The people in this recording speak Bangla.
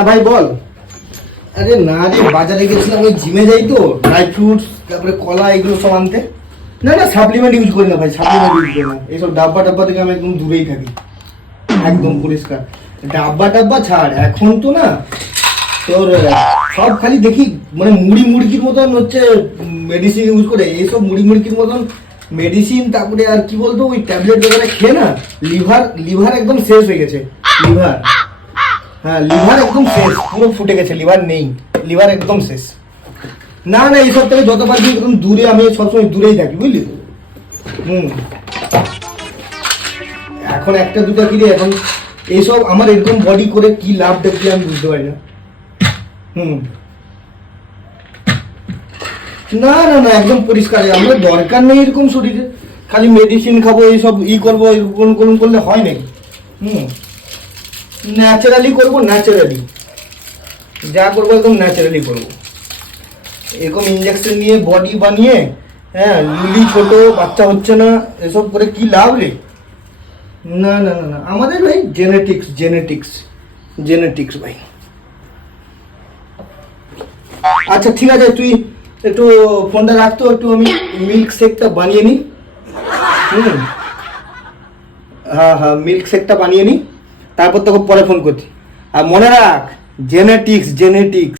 হ্যাঁ ভাই বল। আরে না রে, বাজারে গেছিলাম, ওই জিমে যাই তো, ড্রাই ফ্রুটস তারপরে কলা এগুলো সব আনতে। না না, সাপ্লিমেন্ট ইউজ করি না ভাই, সাপ্লিমেন্ট ইউজ করি না। এইসব ডাব্বা টাব্বা থেকে আমি একদম দূরেই থাকি, একদম পরিষ্কার। ডাব্বা টাব্বা ছাড়, এখন তো না তোর সব খালি দেখি মানে মুড়ি মুড়কির মতন হচ্ছে মেডিসিন ইউজ করে, এইসব মুড়ি মুড়কির মতন মেডিসিন। তারপরে আর কি বলতো, ওই ট্যাবলেট বগেরা খেয়ে না লিভার লিভার একদম শেষ হয়ে গেছে। লিভার, হ্যাঁ লিভার একদম শেষ, পুরো ফুটে গেছে, লিভার নেই, লিভার একদম শেষ। না না, এইসব থেকে যত পারছি একদম দূরে, আমি সবসময় দূরেই থাকি, বুঝলি তো। এখন একটা দুটা কিনে, এখন এইসব আমার এরকম বডি করে কি লাভ দেখছি আমি বুঝতে পারি না। না না না, একদম পরিষ্কার। আমার দরকার নেই এরকম শরীরে, খালি মেডিসিন খাবো, এইসব করবো, এরকম করলে হয় নাকি? ন্যাচারালি করবো, ন্যাচারালি যা করবো একদম ন্যাচারালি করবো। এরকম ইঞ্জেকশন নিয়ে বডি বানিয়ে, হ্যাঁ লুলি ছোট, বাচ্চা হচ্ছে না, এসব করে কি লাভ রে? না না না না, আমাদের ভাই জেনেটিক্স জেনেটিক্স জেনেটিক্স ভাই। আচ্ছা ঠিক আছে, তুই একটু ফোনটা রাখতো, একটু আমি মিল্ক শেকটা বানিয়ে নিই। হ্যাঁ হ্যাঁ, মিল্ক শেকটা বানিয়ে নিই, তারপর তোকে পরে ফোন করছি। আর মনে রাখ, জেনেটিক্স জেনেটিক্স।